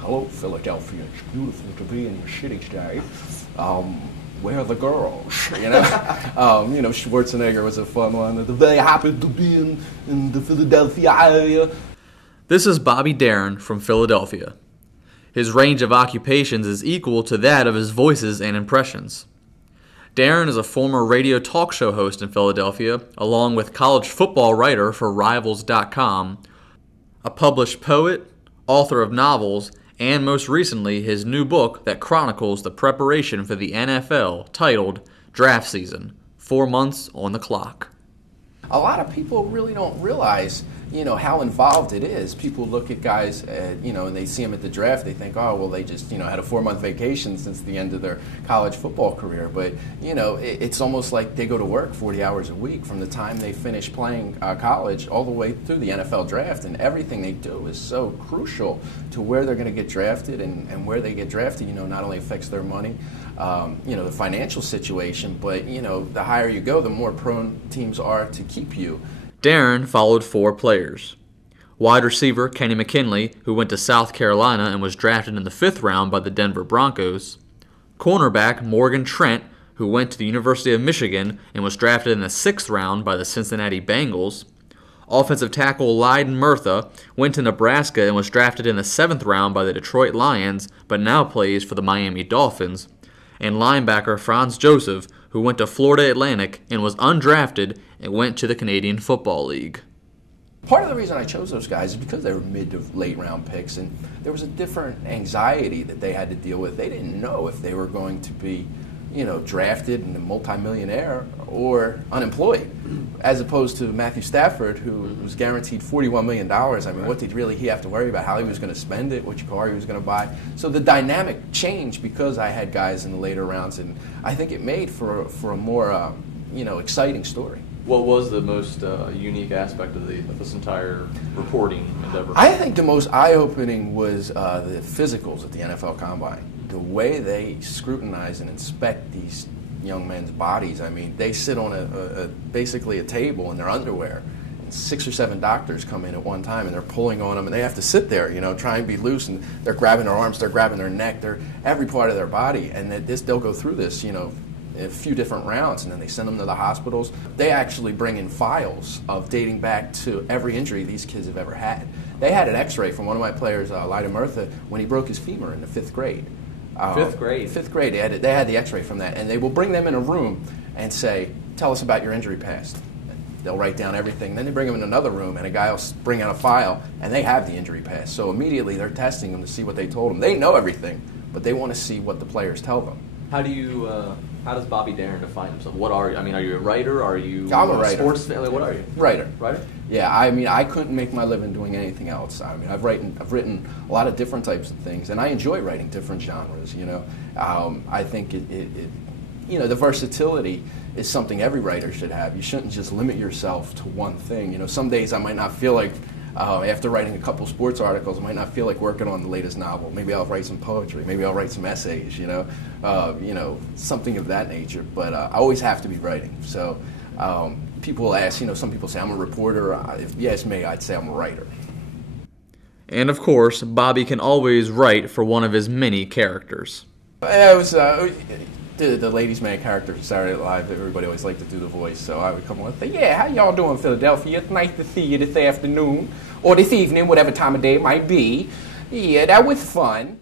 Hello, Philadelphia. It's beautiful to be in your city today. Where are the girls? Schwarzenegger was a fun one. They're very happy to be in the Philadelphia area. This is Bobby Deren from Philadelphia. His range of occupations is equal to that of his voices and impressions. Deren is a former radio talk show host in Philadelphia, along with college football writer for Rivals.com, a published poet, author of novels, and most recently his new book that chronicles the preparation for the NFL titled Draft Season, 4 months on the clock. A lot of people really don't realize, how involved it is. People look at guys, and they see them at the draft. They think, oh, well, they just, had a 4-month vacation since the end of their college football career. But, it's almost like they go to work 40 hours a week from the time they finish playing college all the way through the NFL draft. And everything they do is so crucial to where they're going to get drafted, and where they get drafted, not only affects their money, the financial situation, but, the higher you go, the more prone teams are to keep you. Deren followed 4 players. Wide receiver Kenny McKinley, who went to South Carolina and was drafted in the 5th round by the Denver Broncos. Cornerback Morgan Trent, who went to the University of Michigan and was drafted in the 6th round by the Cincinnati Bengals. Offensive tackle Lyden Murtha went to Nebraska and was drafted in the 7th round by the Detroit Lions, but now plays for the Miami Dolphins. And linebacker Franz Joseph, who went to Florida Atlantic and was undrafted and went to the Canadian Football League. Part of the reason I chose those guys is because they were mid to late round picks, and there was a different anxiety that they had to deal with. They didn't know if they were going to be, drafted and a multimillionaire or unemployed, as opposed to Matthew Stafford, who was guaranteed $41 million. I mean, what did he have to worry about? How he was going to spend it, which car he was going to buy. So the dynamic changed because I had guys in the later rounds, and I think it made for a more, exciting story. What was the most unique aspect of this entire reporting endeavor? I think the most eye-opening was the physicals at the NFL Combine. The way they scrutinize and inspect these young men's bodies. I mean, they sit on basically a table in their underwear. And 6 or 7 doctors come in at one time, and they're pulling on them, and they have to sit there, try and be loose, and they're grabbing their arms, they're grabbing their neck, they're every part of their body, and they'll go through this, a few different rounds, and then they send them to the hospitals. They actually bring in files of dating back to every injury these kids have ever had. They had an x-ray from one of my players, Lyden Murtha, when he broke his femur in the 5th grade. 5th grade? 5th grade. They had the x-ray from that, and they will bring them in a room and say, tell us about your injury past. They'll write down everything. Then they bring them in another room, and a guy will bring out a file, and they have the injury past. So immediately they're testing them to see what they told them. They know everything, but they want to see what the players tell them. How does Bobby Deren define himself? What are you? I mean, are you a writer? Are you I'm a writer. Sports fan? What are you? Writer. Writer? Yeah, I mean, I couldn't make my living doing anything else. I mean, I've written a lot of different types of things, and I enjoy writing different genres. I think the versatility is something every writer should have. You shouldn't just limit yourself to one thing. Some days I might not feel like, after writing a couple sports articles, I might not feel like working on the latest novel. Maybe I'll write some poetry. Maybe I'll write some essays. Something of that nature. But I always have to be writing. So people will ask. Some people say I'm a reporter. If you ask me, I'd say I'm a writer. And of course, Bobby can always write for one of his many characters. It was the ladies' man character from Saturday Night Live. Everybody always liked to do the voice, so I would come on and say, yeah, how y'all doing, Philadelphia? It's nice to see you this afternoon, or this evening, whatever time of day it might be. Yeah, that was fun.